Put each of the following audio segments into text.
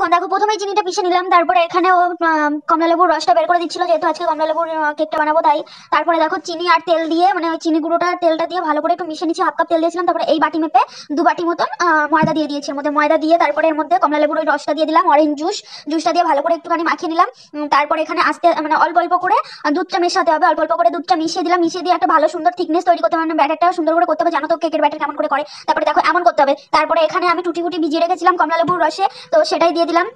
বন্ধুগণ দেখো প্রথমেই চিনিটা পিষে নিলাম, তারপরে এখানে ও কমলালেবুর রসটা বের করে দিচ্ছিল, যেহেতু আজকে কমলালেবুর কেকটা বানাবো তাই। তারপরে দেখো চিনি আর তেল দিয়ে মানে ওই চিনি গুঁড়োটা তেলটা দিয়ে ভালো করে একটু মিশিয়ে নিচ্ছি। হাফ কাপ তেল দিয়েছিলাম, তারপরে এই বাটি মেপে 2 বাটি মতন ময়দা দিয়ে দিয়েছি। এর মধ্যে ময়দা দিয়ে তারপরে এর মধ্যে কমলালেবুর ওই রসটা দিয়ে দিলাম, অরেঞ্জ জুসটা দিয়ে ভালো করে একটুখানি মাখিয়ে নিলাম। তারপরে এখানে আস্তে মানে অল্প অল্প করে দুধটা মেশাতে হবে, অল্প অল্প করে দুধটা মিশিয়ে দিলাম। মিশিয়ে দিয়ে একটা ভালো সুন্দর থিকনেস তৈরি করতে হবে, মানে ব্যাটারটা সুন্দর করে করতে হবে। জানো তো কেকের ব্যাটার কেমন করে করে। তারপরে দেখো এমন করতে হবে। তারপরে এখানে আমি টুটি ফুটি ভিজিয়ে রেখেছিলাম কমলালেবুর রসে, তো সেটাই দিয়ে দিলাম।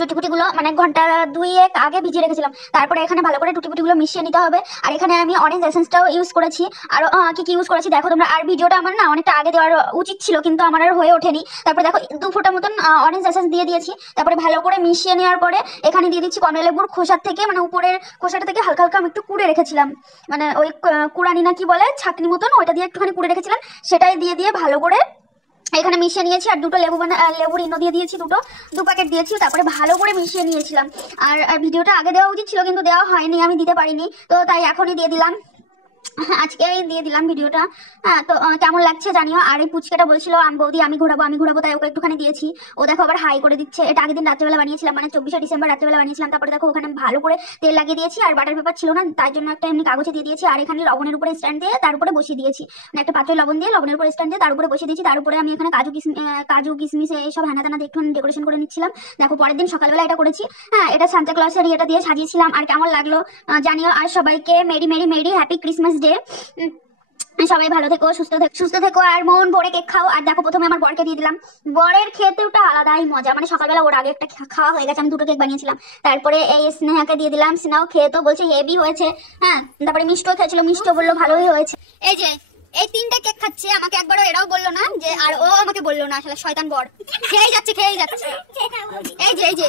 টুটিপুটিগুলো মানে ঘন্টা 2-1 আগে ভিজিয়ে রেখেছিলাম। তারপরে এখানে ভালো করে টুটিপুটিগুলো মিশিয়ে নিতে হবে। আর এখানে আমি অরেঞ্জ এসেন্সটাও ইউজ করেছি। আর কি কি ইউজ করেছি দেখো তোমরা। আর ভিডিওটা আমার না অনেকটা আগে দেওয়ার উচিত ছিল, কিন্তু আমার আর হয়ে ওঠেনি। তারপরে দেখো 2 ফোঁটা মতন অরেঞ্জ এসেন্স দিয়ে দিয়েছি। তারপরে ভালো করে মিশিয়ে নেওয়ার পরে এখানে দিয়ে দিচ্ছি কমলালেবুর খোসার থেকে, মানে উপরের খোসাটা থেকে হালকা হালকা আমি একটু কুড়ে রেখেছিলাম, মানে ওই কুড়ানি না কি বলে ছাঁকনি মতন, ওইটা দিয়ে একটুখানি কুড়ে রেখেছিলাম। সেটাই দিয়ে ভালো করে এখানে মিশিয়ে নিয়েছি। আর দুটো লেবুর ইনো দিয়ে দিয়েছি, 2 প্যাকেট দিয়েছি। তারপরে ভালো করে মিশিয়ে নিয়েছিলাম। আর ভিডিওটা আগে দেওয়া উচিত ছিল, কিন্তু দেওয়া হয়নি, আমি দিতে পারিনি, তো তাই এখনই দিয়ে দিলাম। আজকে দিয়ে দিলাম ভিডিওটা। হ্যাঁ, তো কেমন লাগছে জানিও। আর এই পুচকেটা বলছিল বৌদি আমি ঘোরাবো, তাই ওকে একটুখানি দিয়েছি। ও দেখো আবার হাই করে দিচ্ছে। এটা আগের দিন রাত্রেবেলা বানিয়েছিলাম, মানে 24শে ডিসেম্বর রাত্রেবেলা বানিয়েছিলাম। তারপরে দেখো ওখানে ভালো করে তেল লাগিয়ে দিয়েছি, আর বাটার পেপার ছিল না, তার জন্য একটা এমনি কাগজে দিয়ে দিয়েছি। আর এখানে লবণের উপরে স্ট্যান্ড দিয়ে তার উপরে বসিয়ে দিয়েছি, মানে একটা পাত্রে লবণ দিয়ে লবণের উপরে স্ট্যান্ড দিয়ে তার উপরে বসিয়ে দিয়েছি। তার উপরে আমি এখানে কাজু কিশমিশ এইসব হ্যানা দিয়ে একটু ডেকোরেশন করে নিচ্ছিলাম। দেখো পরের দিন সকালবেলা এটা করেছি। হ্যাঁ, এটা সান্তা ক্লসের ইয়েটা দিয়ে সাজিয়েছিলাম। আর কেমন লাগলো জানিও। আর সবাইকে merry merry merry happy Christmas day. সবাই ভালো থেকো, সুস্থ থেকো, আর মন ভরে কেক খাও। আর দেখো প্রথমে আমার বরকে দিয়ে দিলাম। বরের খেতে ওটা আলাদাই মজা, মানে সকালবেলা ওর আগে একটা খাওয়া হয়ে গেছে, আমি 2টো কেক বানিয়েছিলাম। তারপরে এই স্নেহাকে দিয়ে দিলাম, স্নেহাও খেয়ে তো বলছে হেভি হয়েছে। হ্যাঁ, তারপরে মিষ্টিও খেয়েছিল, মিষ্টিও বললো ভালোই হয়েছে। এই যে এই 3টে কেক খাচ্ছে, আমাকে একবারও এরাও বললো না যে, আর ও আমাকে বললো না, আসলে শয়তান বর খেয়েই যাচ্ছে। এই যে